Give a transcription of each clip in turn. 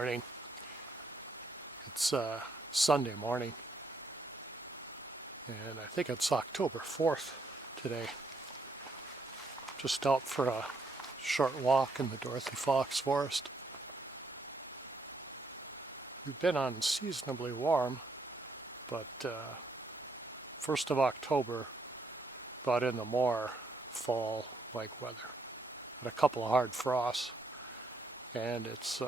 morning. It's Sunday morning, and I think it's October 4th today. Just out for a short walk in the Dorothy Fox Forest. We've been unseasonably warm, but 1st of October got into more fall-like weather. Had a couple of hard frosts, and it's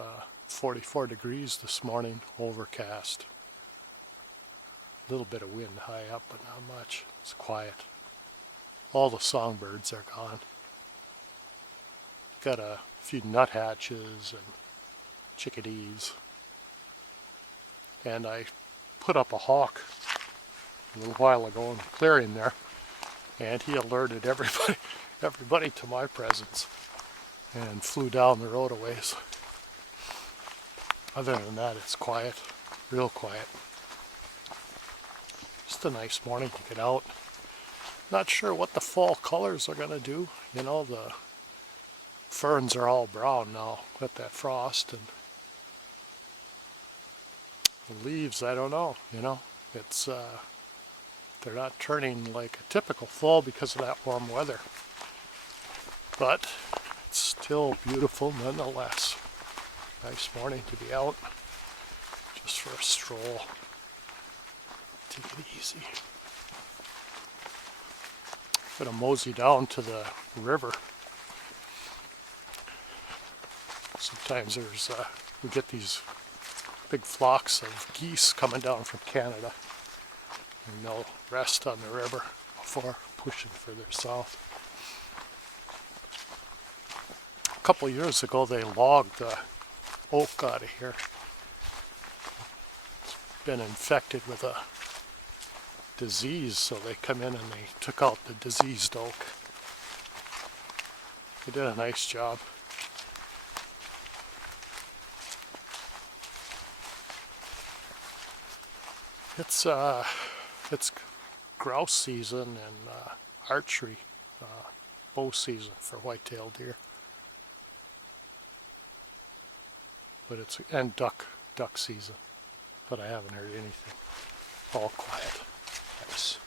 44 degrees this morning, overcast. A little bit of wind high up, but not much. It's quiet. All the songbirds are gone. Got a few nuthatches and chickadees. And I put up a hawk a little while ago in the clearing there, and he alerted everybody to my presence and flew down the road a ways. Other than that, it's quiet, real quiet. Just a nice morning to get out. Not sure what the fall colors are going to do. You know, the ferns are all brown now with that frost, and the leaves, I don't know, you know. It's they're not turning like a typical fall because of that warm weather. But it's still beautiful nonetheless. Nice morning to be out just for a stroll. Take it easy. Gonna mosey down to the river. Sometimes we get these big flocks of geese coming down from Canada, and they'll rest on the river before pushing further south. A couple of years ago they logged the oak out of here. It's been infected with a disease, so they come in and they took out the diseased oak. They did a nice job. It's grouse season and archery bow season for white-tailed deer. But and duck season. But I haven't heard anything. All quiet. Yes.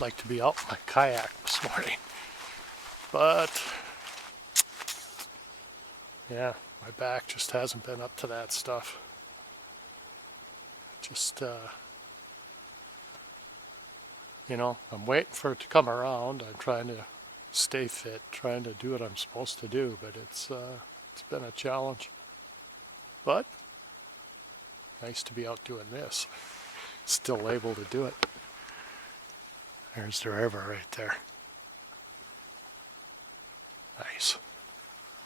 Like to be out in my kayak this morning, but yeah, my back just hasn't been up to that stuff. Just you know, I'm waiting for it to come around. I'm trying to stay fit, trying to do what I'm supposed to do, but it's been a challenge. But nice to be out doing this. Still able to do it. There's the river right there. Nice.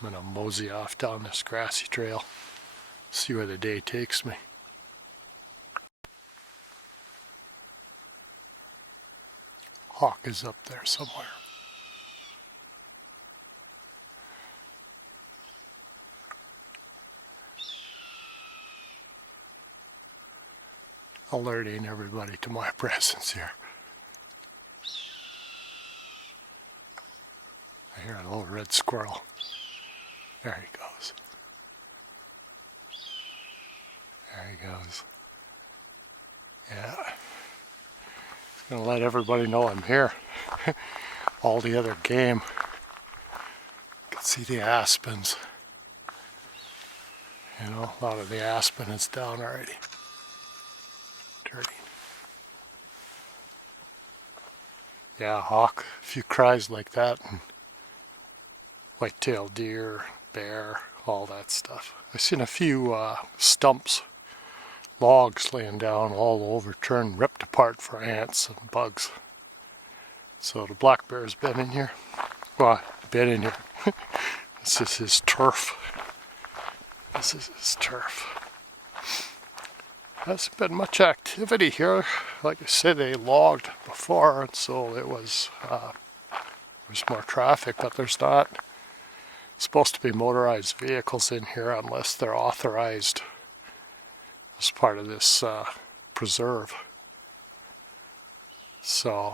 I'm gonna mosey off down this grassy trail, see where the day takes me. Hawk is up there somewhere. Alerting everybody to my presence here. I hear an old red squirrel. There he goes. There he goes. Yeah. Gonna let everybody know I'm here. All the other game. You can see the aspens. You know, a lot of the aspen is down already. Dirty. Yeah, hawk. A few cries like that, and white-tailed deer, bear, all that stuff. I've seen a few stumps, logs laying down all overturned, ripped apart for ants and bugs. So the black bear's been in here. Well, been in here. This is his turf. This is his turf. Hasn't been much activity here. Like I said, they logged before, and so it was there's more traffic, but there's not supposed to be motorized vehicles in here unless they're authorized as part of this preserve. So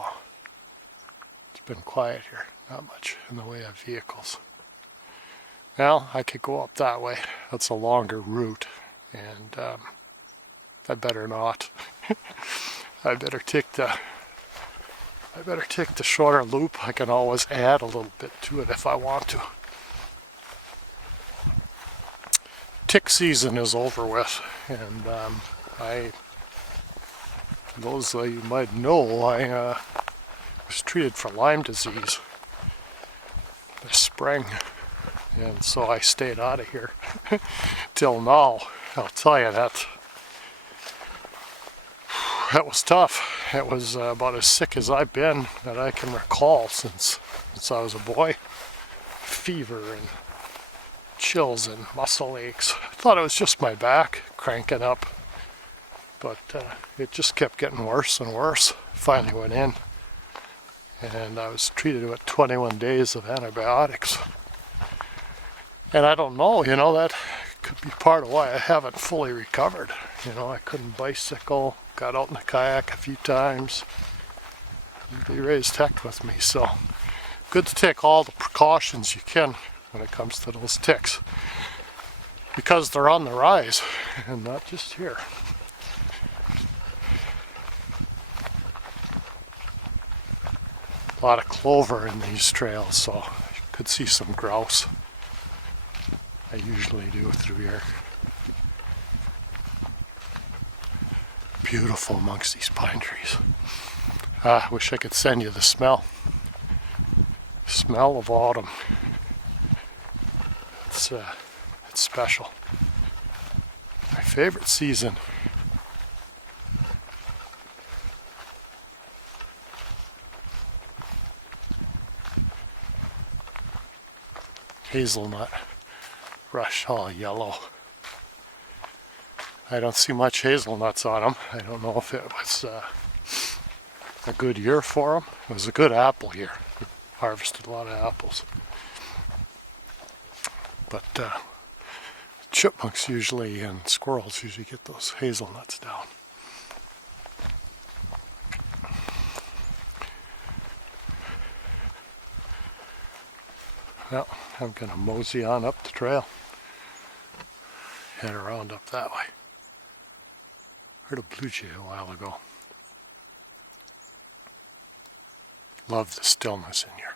it's been quiet here, not much in the way of vehicles. Well, I could go up that way. That's a longer route, and I better not. I better take the shorter loop. I can always add a little bit to it if I want to. Tick season is over with, and for those of you might know, I was treated for Lyme disease this spring, and so I stayed out of here till now. I'll tell you that was tough. It was about as sick as I've been that I can recall since I was a boy. Fever and chills and muscle aches. I thought it was just my back cranking up, but it just kept getting worse and worse. Finally went in, and I was treated with 21 days of antibiotics. And I don't know, that could be part of why I haven't fully recovered. I couldn't bicycle, got out in the kayak a few times. They raised heck with me, so good to take all the precautions you can when it comes to those ticks, because they're on the rise, and not just here. A lot of clover in these trails, so you could see some grouse. I usually do through here. Beautiful amongst these pine trees. I wish I could send you the smell. Smell of autumn. It's special. My favorite season. Hazelnut brush, all yellow. I don't see much hazelnuts on them. I don't know if it was a good year for them. It was a good apple year. Harvested a lot of apples. But chipmunks usually and squirrels usually get those hazelnuts down. Well, I'm going to mosey on up the trail. Head around up that way. Heard a blue jay a while ago. Love the stillness in here,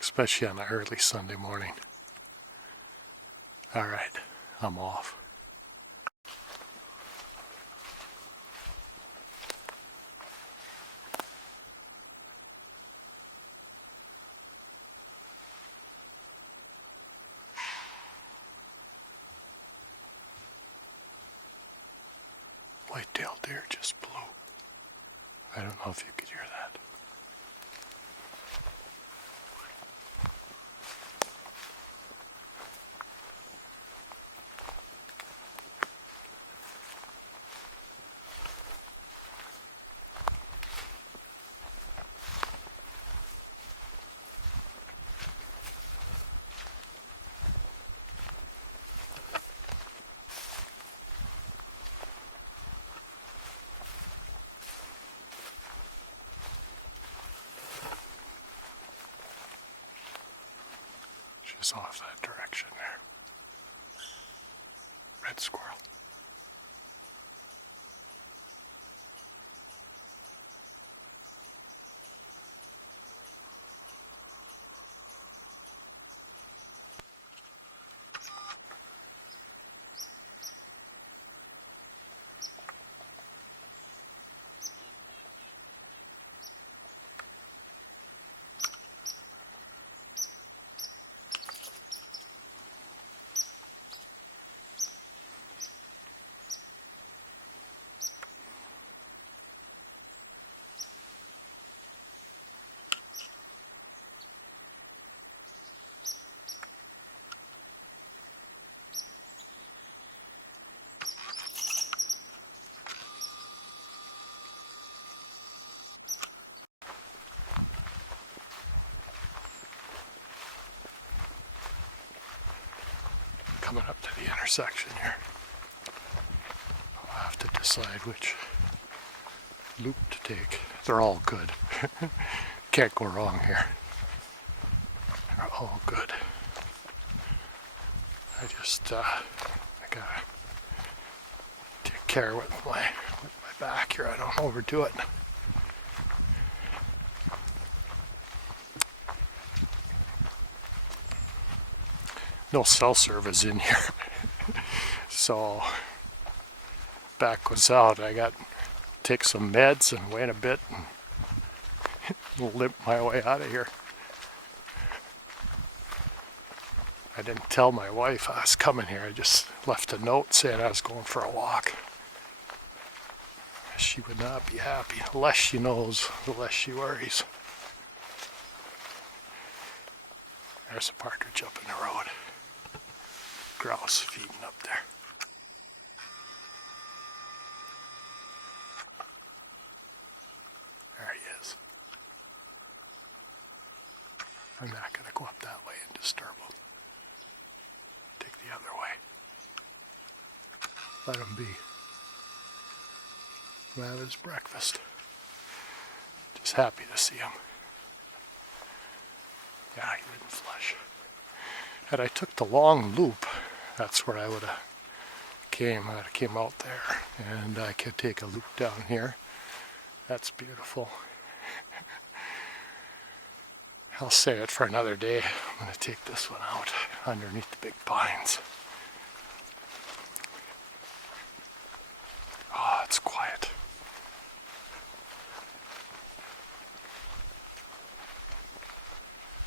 especially on an early Sunday morning. All right, I'm off. White-tailed deer just blew. I don't know if you could hear that. She's off that direction there. Red squirrel. Coming up to the intersection here. I'll have to decide which loop to take. They're all good. Can't go wrong here. They're all good. I gotta take care with my back here. I don't overdo it. No cell service in here. So back was out. I got to take some meds and wait a bit and limp my way out of here. I didn't tell my wife I was coming here. I just left a note saying I was going for a walk. She would not be happy. The less she knows, the less she worries. There's a partridge up in the road. Grouse feeding up there. There he is. I'm not going to go up that way and disturb him. Take the other way. Let him be. That is breakfast. Just happy to see him. Yeah, he didn't flush. Had I took the long loop, that's where I would have came. I'd have came out there, and I could take a loop down here. That's beautiful. I'll save it for another day. I'm going to take this one out underneath the big pines. Oh, it's quiet.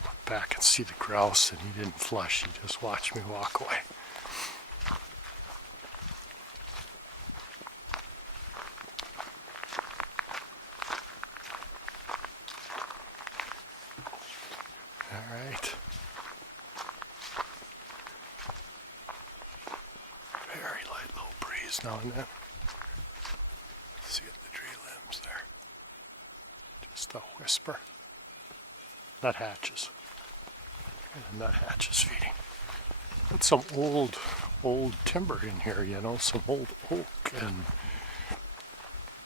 Look back and see the grouse, and he didn't flush. He just watched me walk away. Alright. Very light little breeze now and then. See the tree limbs there. Just a whisper. Nuthatches. Nuthatches feeding. And some old timber in here, you know, some old oak and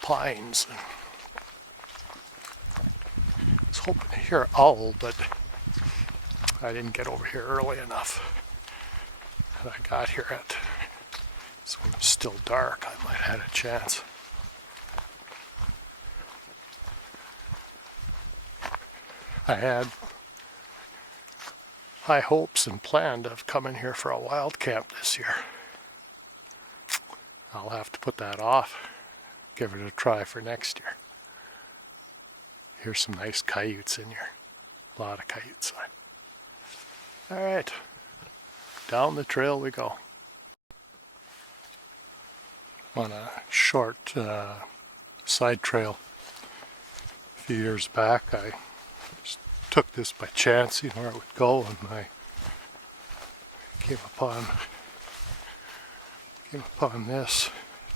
pines. I was hoping to hear an owl, but I didn't get over here early enough. And I got here so it was still dark. I might have had a chance. I had high hopes and planned of coming here for a wild camp this year. I'll have to put that off. Give it a try for next year. Here's some nice coyotes in here. A lot of coyotes. Alright. Down the trail we go. On a short side trail. A few years back I just took this by chance, seeing where it would go, and I came upon this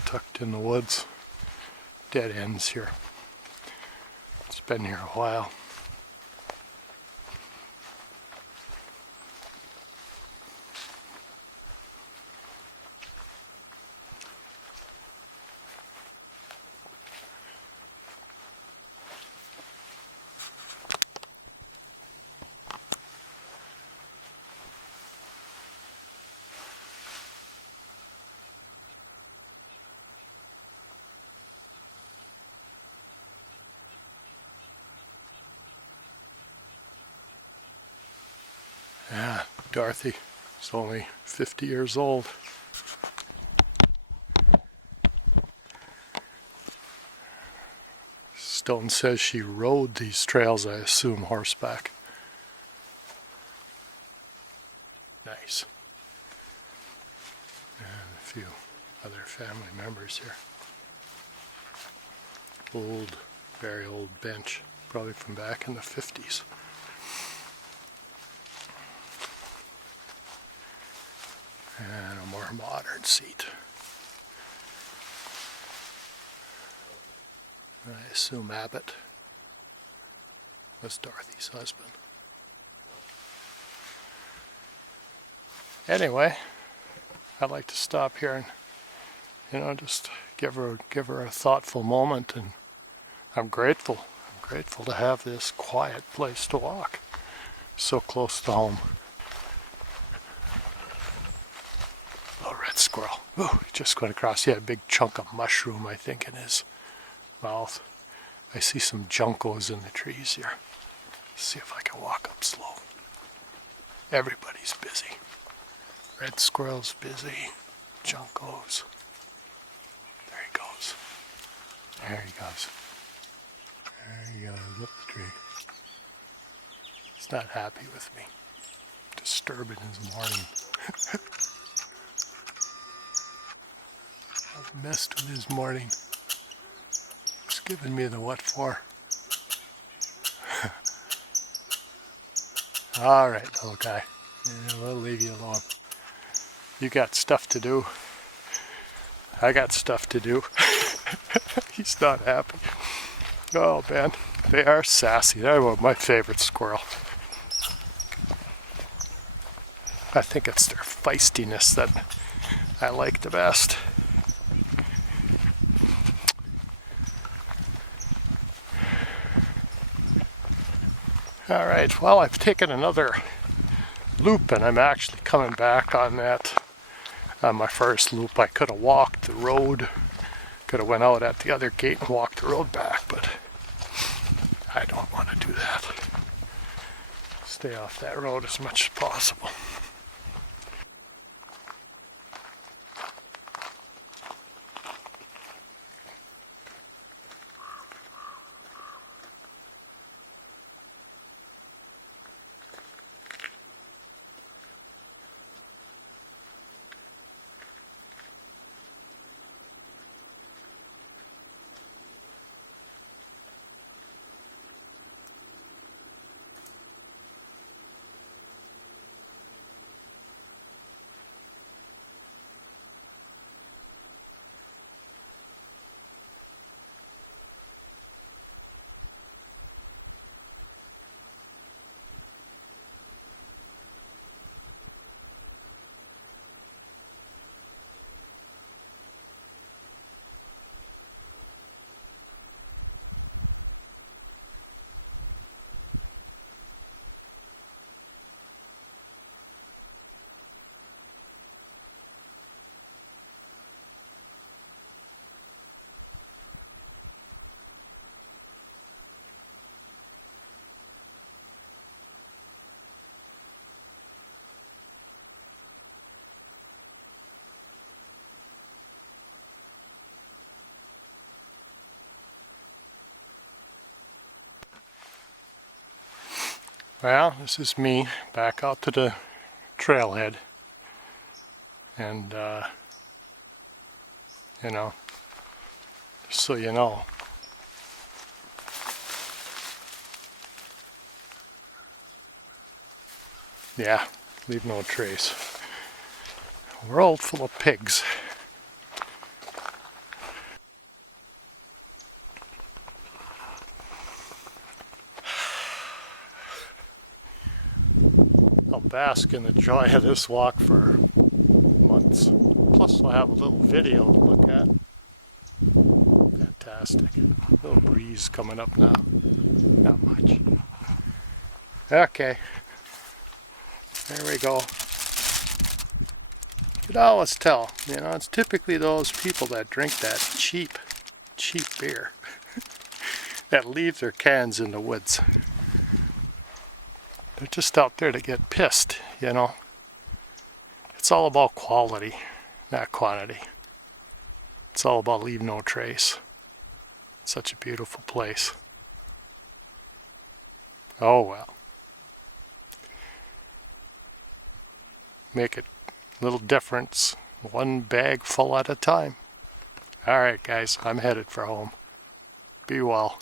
tucked in the woods. Dead ends here. It's been here a while. Yeah, Dorothy is only 50 years old. Stone says she rode these trails, I assume horseback. Nice. And a few other family members here. Old, very old bench, probably from back in the 50s. And a more modern seat. I assume Abbott was Dorothy's husband. Anyway, I'd like to stop here and, just give her a thoughtful moment and I'm grateful. Grateful to have this quiet place to walk. So close to home. Oh, red squirrel. Oh, he just went across. He had a big chunk of mushroom, I think, in his mouth. I see some juncos in the trees here. Let's see if I can walk up slow. Everybody's busy. Red squirrel's busy. Juncos. There he goes. There he goes. There he goes. Up the tree. He's not happy with me. Disturbing his morning. I messed with his morning. He's giving me the what for. Alright, little guy. Yeah, we'll leave you alone. You got stuff to do. I got stuff to do. He's not happy. Oh man, they are sassy. They're my favorite squirrel. I think it's their feistiness that I like the best. Alright, well, I've taken another loop and I'm actually coming back on that. On my first loop, I could have walked the road, could have went out at the other gate and walked the road back, but I don't want to do that. Stay off that road as much as possible. Well, this is me back out to the trailhead, and you know, so you know, yeah, leave no trace. World full of pigs. Bask in the joy of this walk for months. Plus we'll have a little video to look at. Fantastic. Little breeze coming up now. Not much. Okay. There we go. But always tell, you know, it's typically those people that drink that cheap beer that leave their cans in the woods. They're just out there to get pissed, you know. It's all about quality, not quantity. It's all about leave no trace. It's such a beautiful place. Oh well. Make it a little difference, one bag full at a time. Alright guys, I'm headed for home. Be well.